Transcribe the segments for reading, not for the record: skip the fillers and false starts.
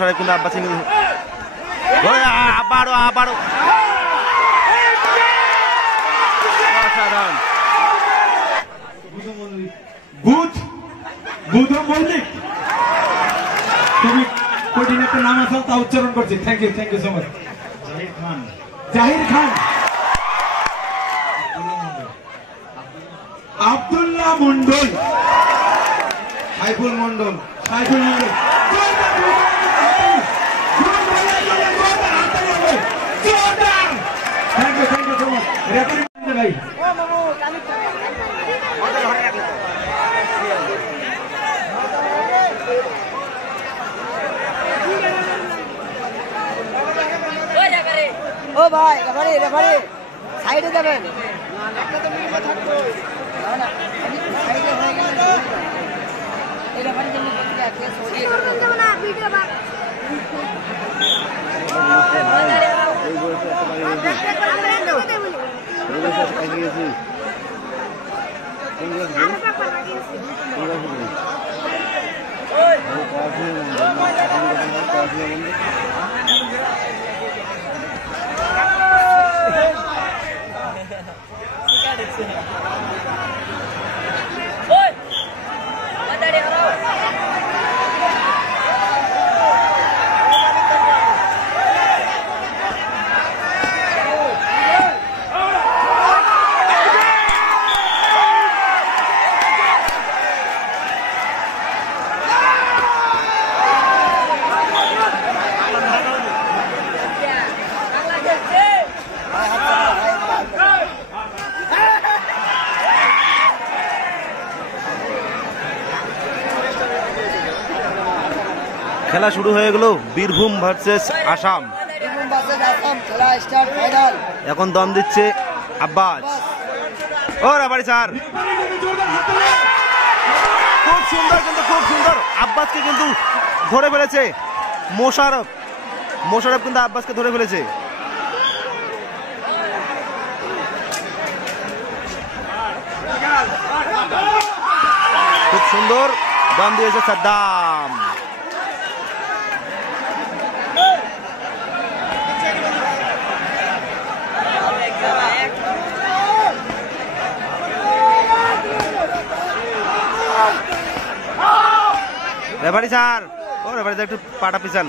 মোশাররফ কিন্তু আব্বাস কিন্তু আবারও অসাধারণ। বুধ মল্লিক, তুমি কঠিন একটা নাম আছে তা উচ্চারণ করছি। Thank you so much. Zahir Khan, Abdullah Mondal, Saiful Mondal. Thank you so much. Referee ভাই ও ভাই রেফারি সাইডে যাবেন। একটা তো মিনিমাম থাকতো না, সাইডে হয়ে গেল। এই রেফারি জন্য বলতে আছে সরিয়ে দেব না ভিডিও বা খেলা শুরু হয়ে গেল বীরভূম ভার্সেস আসাম। এখন দম দিচ্ছে আব্বাস। ও রেফারি স্যার, খুব সুন্দর কিন্তু খুব সুন্দর। আব্বাসকে কিন্তু ধরে ফেলেছে মোশাররফ কিন্তু আব্বাসকে ধরে ফেলেছে। খুব সুন্দর দম দিয়েছে সাদ্দাম। রেফারি স্যার, ও রেফারি স্যার একটু পাটা পিছান।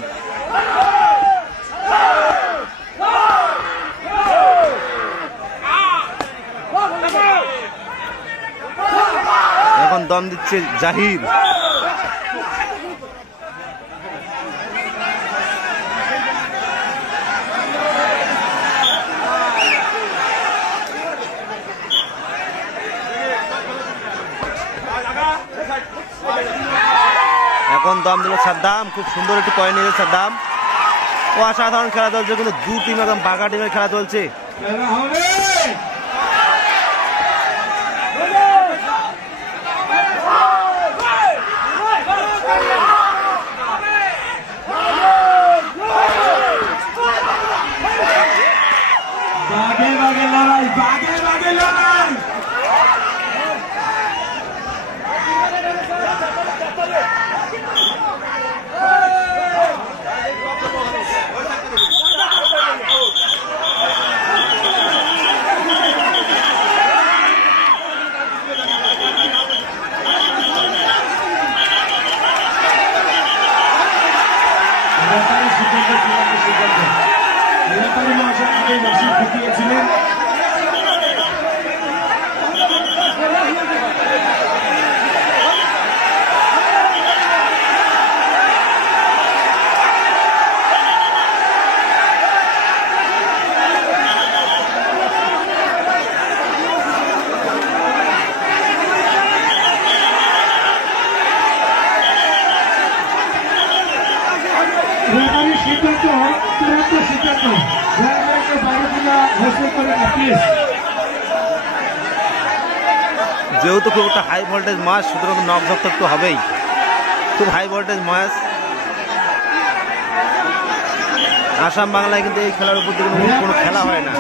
এখন দম দিচ্ছে জাহির। এখন দম দিল সাদ্দাম। খুব সুন্দর একটু পয়েন্ট নিয়েছে সাদ্দাম। ও অসাধারণ খেলা চলছে, কিন্তু দু টিম একদম বাঘা টিমের খেলা চলছে। যেহেতু খুব একটা হাই ভোল্টেজ ম্যাচ, সুতরাং নকঝক তো হবেই। খুব হাই ভোল্টেজ ম্যাচ। আসাম বাংলায় কিন্তু এই খেলার উপর দিকে কোনো খেলা হয় না।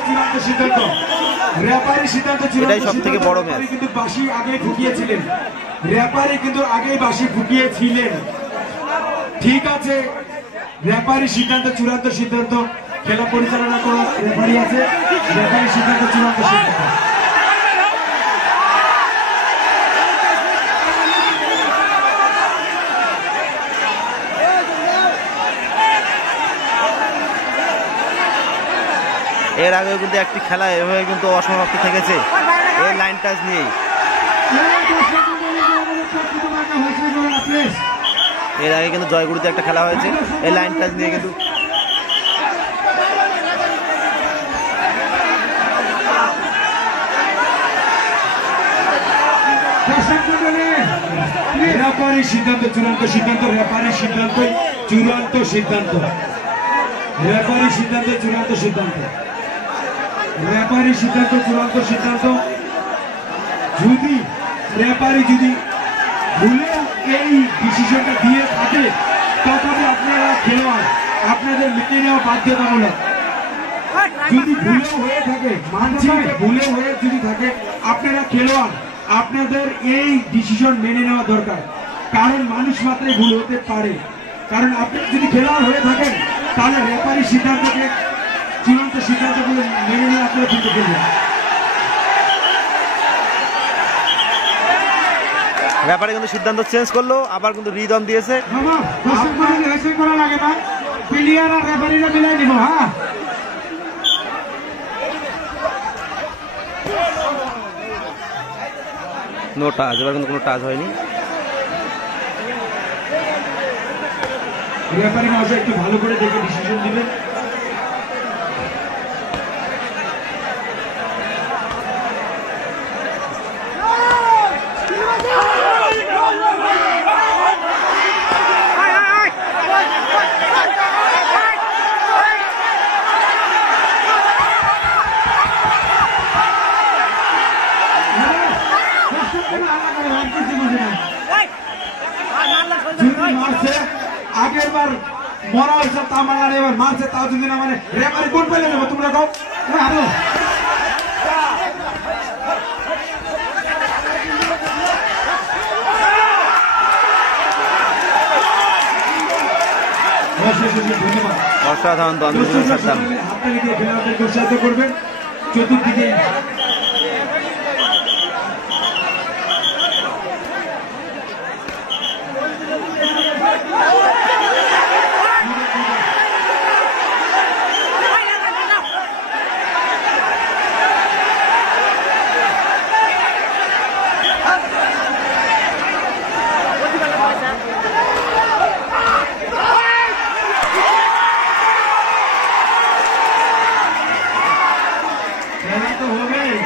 এটাই সব থেকে বড় ম্যাচ। কিন্তু বাঁশি আগে ঢুকিয়েছিলেন, রেফারি কিন্তু আগেই বাঁশি ঢুকিয়েছিলেন। ঠিক আছে, রেফারি সিদ্ধান্ত, চূড়ান্ত সিদ্ধান্ত। খেলা পরিচালনা করা রেফারি আছে, রেফারি সিদ্ধান্ত, চূড়ান্ত সিদ্ধান্ত। এর আগে কিন্তু একটি খেলা এভাবে কিন্তু অসমাপ্ত থেকেছে এই লাইন টাচ নিয়েই। এর আগে কিন্তু জয়গুড়িতে একটা খেলা হয়েছে এই লাইন টাচ নিয়ে কিন্তু। রেফারি সিদ্ধান্ত, চূড়ান্ত সিদ্ধান্ত। রেফারি সিদ্ধান্ত, চূড়ান্ত সিদ্ধান্ত। রেফারি সিদ্ধান্ত, চূড়ান্ত সিদ্ধান্ত। রেফারি সিদ্ধান্ত, চূড়ান্ত সিদ্ধান্ত। যদি রেফারি যদি ভুলে এই ডিসিশনটা দিয়ে থাকে তথাপি আপনারা খেলোয়াড় আপনাদের মেনে নেওয়া বাধ্যতামূলক। যদি ভুলেও হয়ে থাকে, মানছি ভুলে হয়ে যদি থাকে, আপনারা খেলোয়াড় আপনাদের এই ডিসিশন মেনে নেওয়া দরকার। কারণ মানুষ মাত্রই ভুল হতে পারে। কারণ আপনি যদি খেলোয়াড় হয়ে থাকেন তাহলে রেফারি সিদ্ধান্তকে, চূড়ান্ত সিদ্ধান্তগুলো মেনে নিয়ে আপনারা কিন্তু খেলবেন। রেফারি কিন্তু সিদ্ধান্ত চেঞ্জ করলো, আবার কিন্তু রিদম দিয়েছে। প্লেয়ার আর রেফারিরা মিলাই দিব। হ্যাঁ, নো টাচ, এবার কিন্তু কোনো টাচ হয়নি। রেফারি মহাশয় একটু ভালো করে দেখে ডিসিশন দিবেন। আগের বার মরা হয়েছে তা মারলাম, এবার মারছে তাও যদি না মানে রেফারি কোন পেলে নেবো তোমরা কও। আরো ধন্যবাদ। অসাধারণ দ্বন্দ্ব সাদ্দাম। হাততালি দিয়ে খেলোয়াড়দেরকে উৎসাহিত করবেন। চতুর্দিকে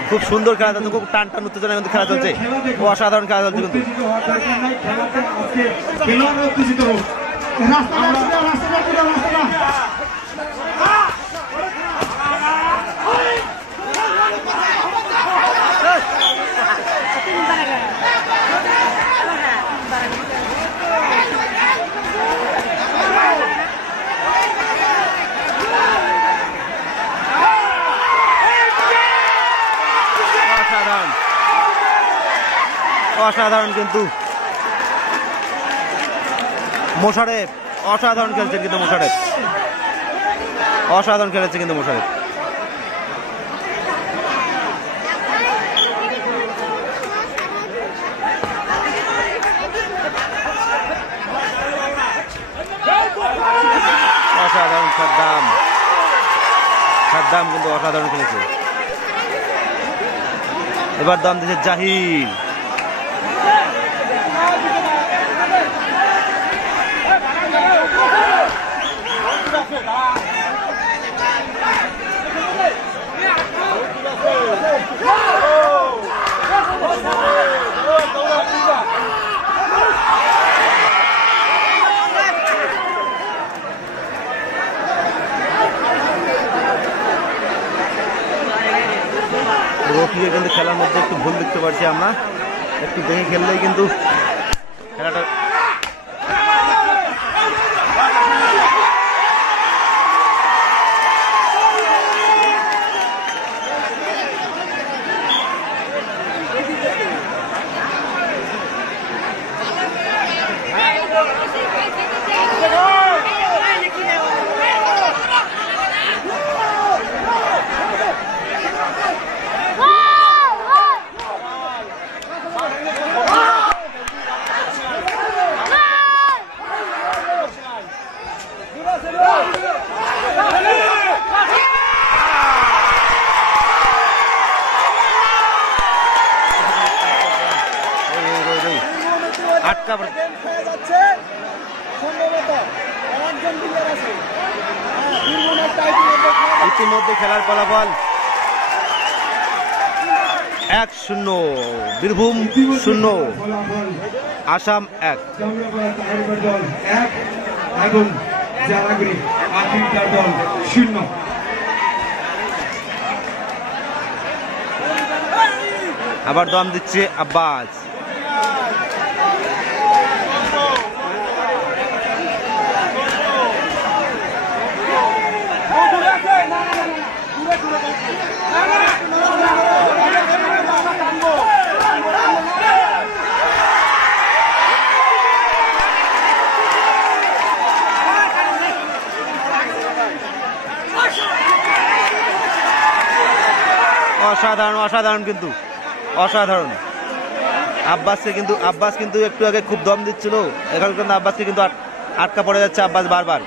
খুব সুন্দর খেলা চলছে, খুব টান টান উত্তেজনা কিন্তু খেলা চলছে, অসাধারণ খেলা চলছে কিন্তু। অসাধারণ কিন্তু মোশারেফ, অসাধারণ খেলছেন কিন্তু মোশারেফ, অসাধারণ খেলেছে কিন্তু মোশারেফ। অসাধারণ সাদ্দাম, সাদ্দাম কিন্তু অসাধারণ খেলেছে। এবার দাম দিয়েছে জাহির। রফিকে কিন্তু খেলার মধ্যে একটু ভুল দেখতে পাচ্ছি আমরা, একটু দেখে খেললেই কিন্তু খেলাটা আটকা যাচ্ছে সম্ভবত একজন প্লেয়ার আছে ইতিমধ্যে খেলার ফলাফল 1-0 বীরভূম 0 আসাম 1। দল 1 এবং জারাগুড়ি আফ্রিকার দল 0। আবার দম দিচ্ছে আব্বাস। অসাধারণ অসাধারণ কিন্তু অসাধারণ। আব্বাস কিন্তু একটু আগে খুব দম দিচ্ছিল, এখন কিন্তু আব্বাসকে কিন্তু আটকা পড়ে যাচ্ছে আব্বাস বারবার।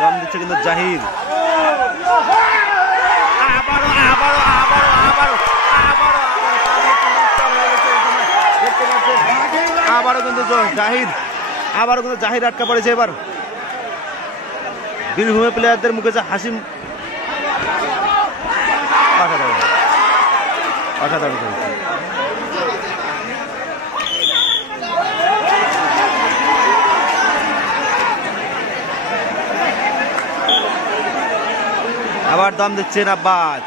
দম দিচ্ছে কিন্তু জাহির। আবারও কিন্তু জাহির আটকা পড়েছে। এবার বীরভূমের প্লেয়ারদের মুখে যে হাসি, অসাধারণ অসাধারণ। আবার দম দিচ্ছেন আব্বাস।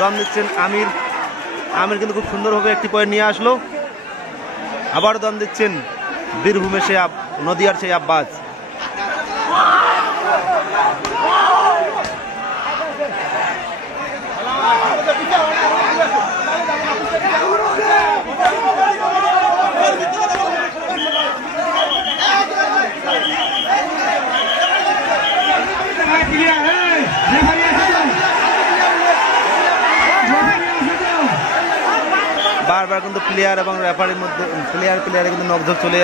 দম দিচ্ছেন আমির কিন্তু খুব সুন্দরভাবে একটি পয়েন্ট নিয়ে আসলো। আবার দম দিচ্ছেন বীরভূমের সেই নদিয়ার সেই আব্বাস। বারবার কিন্তু প্লেয়ার এবং রেফারির মধ্যে প্লেয়ারে কিন্তু নকঝক চলেই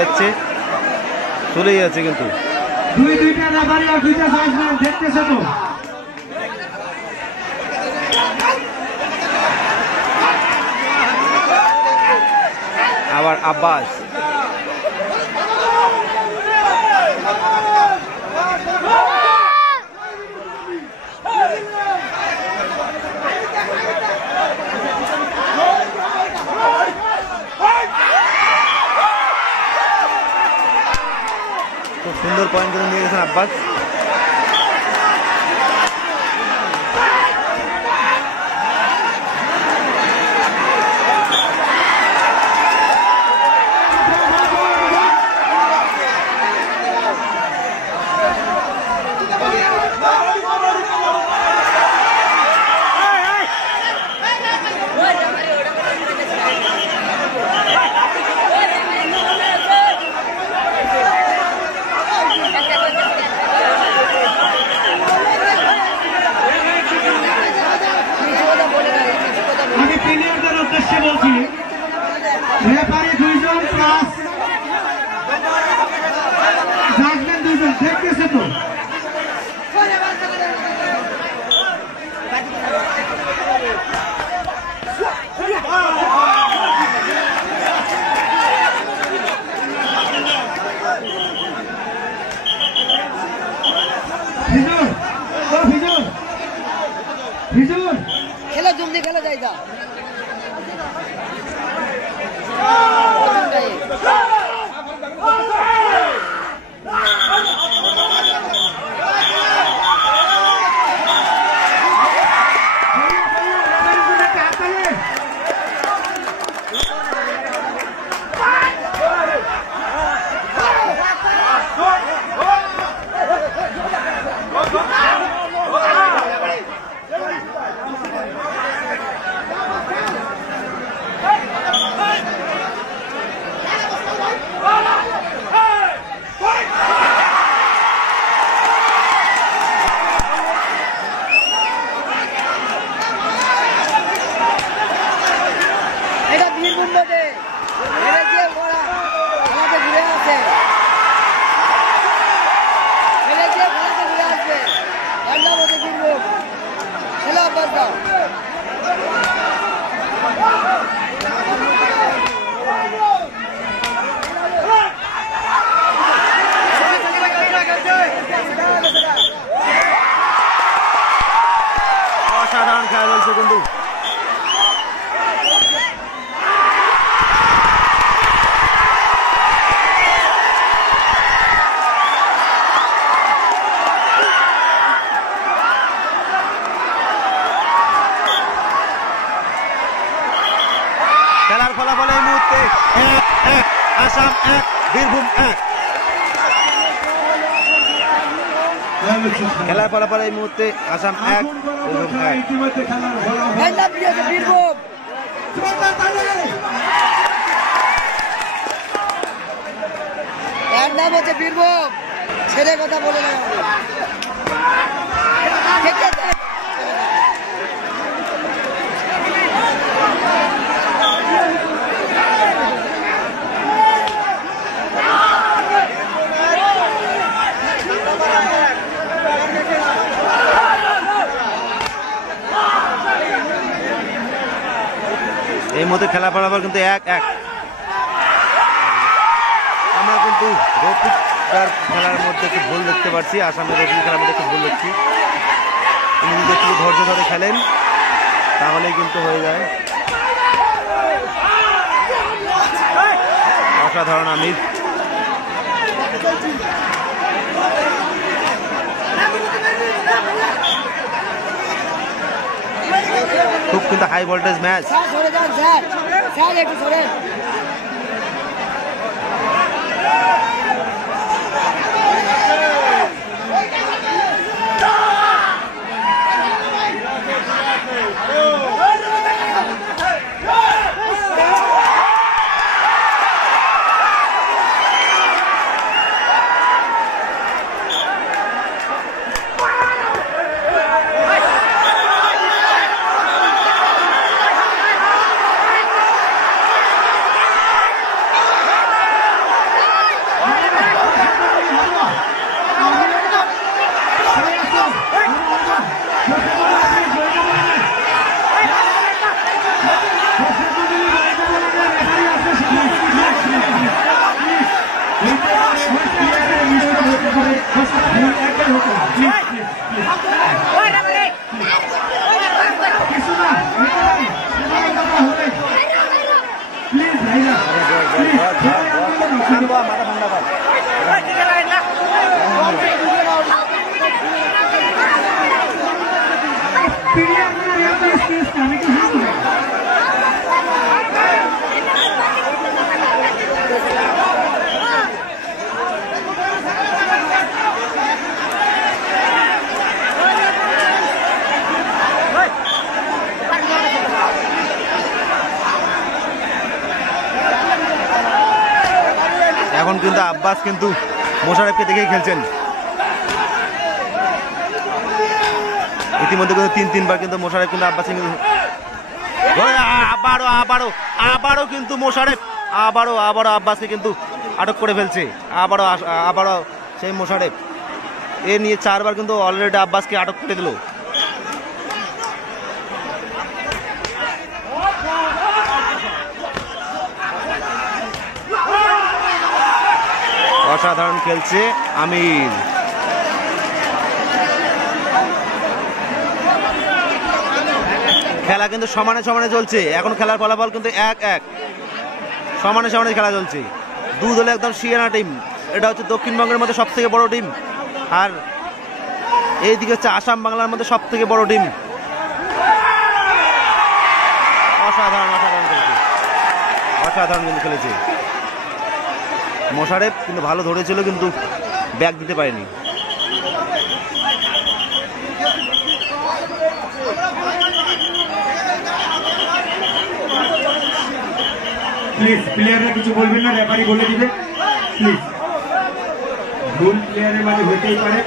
যাচ্ছে কিন্তু দুইটা রেফারি আর দুইটা জাজম্যান দেখতেছে তো। আবার আব্বাস খুব সুন্দর পয়েন্ট করে নিয়ে গেছেন আব্বাস। রেফারি 2 জন প্লাস জাজমেন্ট 2 জন দেখতেছে তো। খেলা জলদি খেলা যায় যা আসাম 1 বীরভূম 1। খেলার ফলাফল এই মুহূর্তে আসাম 1 বীরভূম 1। ইতিমধ্যে খেলার ফলাফল খেলনা প্রিয় বীরভূম এর নাম হচ্ছে বীরভূম ছেড়ে কথা বলে না ঠিক আছে এই মুহূর্তে খেলা ফলাফল কিন্তু 1-1। আমরা কিন্তু রফিকার খেলার মধ্যে একটু ভুল দেখতে পাচ্ছি, আসামের রফিক খেলার মধ্যে একটু ভুল দেখছি। তিনি যদি একটু ধৈর্য ধরে খেলেন তাহলেই কিন্তু হয়ে যায়। অসাধারণ আমির। খুব কিন্তু হাই ভোল্টেজ ম্যাচ। স্যার সরে যান স্যার স্যার একটু সরে এখন কিন্তু আব্বাস কিন্তু মোশারেফকে দেখেই খেলছেন। ইতিমধ্যে কিন্তু 3-3 কিন্তু মোশারেফ কিন্তু আব্বাস আবারও কিন্তু মোশারেফ আবারও আব্বাসকে কিন্তু আটক করে ফেলছে। আবারও সেই মোশারেফ এ নিয়ে 4 বার কিন্তু অলরেডি আব্বাসকে আটক করে দিল। অসাধারণ খেলছে আমির। খেলা কিন্তু সমানে সমানে চলছে। এখন খেলার ফলাফল কিন্তু 1-1, সমানে সমানে খেলা চলছে। দু দলে একদম সিয়ানা টিম। এটা হচ্ছে দক্ষিণবঙ্গের মধ্যে সব থেকে বড় টিম, আর এইদিকে হচ্ছে আসাম বাংলার মধ্যে সব থেকে বড় টিম। অসাধারণ খেলছে, অসাধারণ কিন্তু খেলেছে মোশারেফ। কিন্তু ভালো ধরেছিল, কিন্তু ব্যাক দিতে পারেনি। প্লিজ প্লেয়াররা কিছু বলবেন না, রেফারি বলে দিবে প্লিজ। ভুল প্লেয়ারের মাঝে হতেই পারে।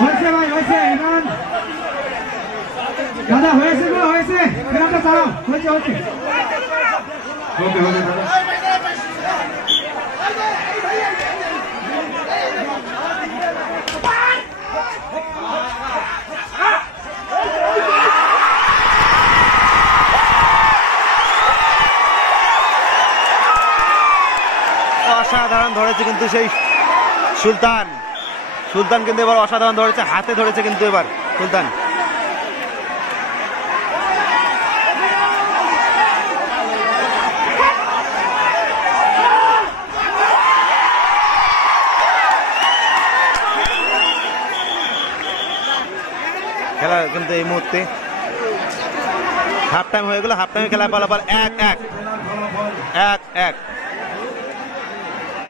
হয়েছে ভাই, হয়েছে ইমরান দাদা, হয়েছে গো, হয়েছে। খেলাটা চালাও, হয়েছে ওকে দাদা। অসাধারণ ধরেছে কিন্তু সেই সুলতান কিন্তু এবার অসাধারণ ধরেছে, হাতে ধরেছে কিন্তু এবার সুলতান। খেলা কিন্তু এই মুহূর্তে হাফ টাইম হয়ে গেল, হাফ টাইমে খেলার ফলাফল 1-1। খেলার ফলাফল 1-1।